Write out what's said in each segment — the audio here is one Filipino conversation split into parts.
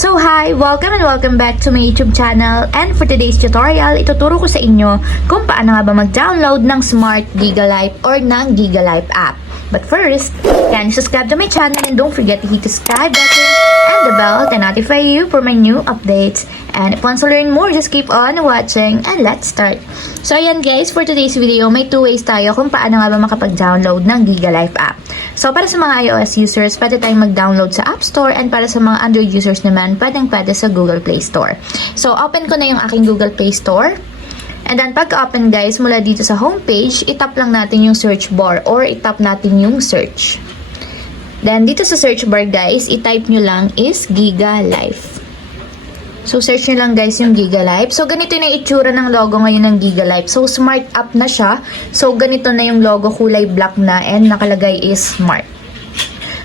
So hi! Welcome and welcome back to my YouTube channel, and for today's tutorial, ituturo ko sa inyo kung paano nga ba mag-download ng Smart GigaLife or ng GigaLife app. But first, can you subscribe to my channel and don't forget to hit the subscribe button and the bell to notify you for my new updates. And if you want to learn more, just keep on watching and let's start. So ayan guys, for today's video, may two ways tayo kung paano nga ba makapag-download ng GigaLife app. So para sa mga iOS users, pwede tayong mag-download sa App Store, and para sa mga Android users naman, pwede sa Google Play Store. So open ko na yung aking Google Play Store. And then pagka-open guys, mula dito sa homepage, itap lang natin yung search bar or itap natin yung search. Then dito sa search bar guys, itype nyo lang is GigaLife. So, search nyo lang guys yung GigaLife. So, ganito yung itsura ng logo ngayon ng GigaLife. So, smart app na siya. So, ganito na yung logo, kulay black na, and nakalagay is smart.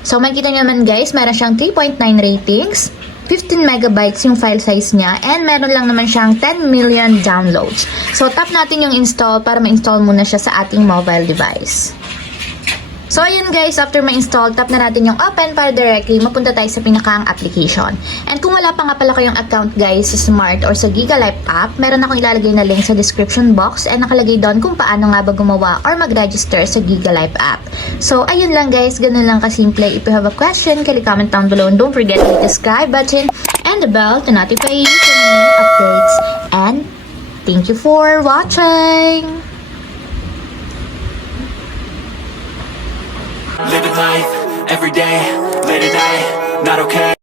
So, makikita nyo naman guys, meron siyang 3.9 ratings, 15 megabytes yung file size niya, and meron lang naman siyang 10 million downloads. So, tap natin yung install para ma-install muna siya sa ating mobile device. So, ayan guys, after ma-install, tap na natin yung open para directly mapunta tayo sa pinakaang application. And kung wala pa nga pala kayong account guys sa Smart or sa GigaLife app, meron akong ilalagay na link sa description box, and nakalagay doon kung paano nga ba gumawa or mag-register sa GigaLife app. So, ayun lang guys, ganun lang kasimple. If you have a question, kindly comment down below, and don't forget to hit the subscribe button and the bell to notify you for new updates. And thank you for watching! Living life, every day, late at night, not okay.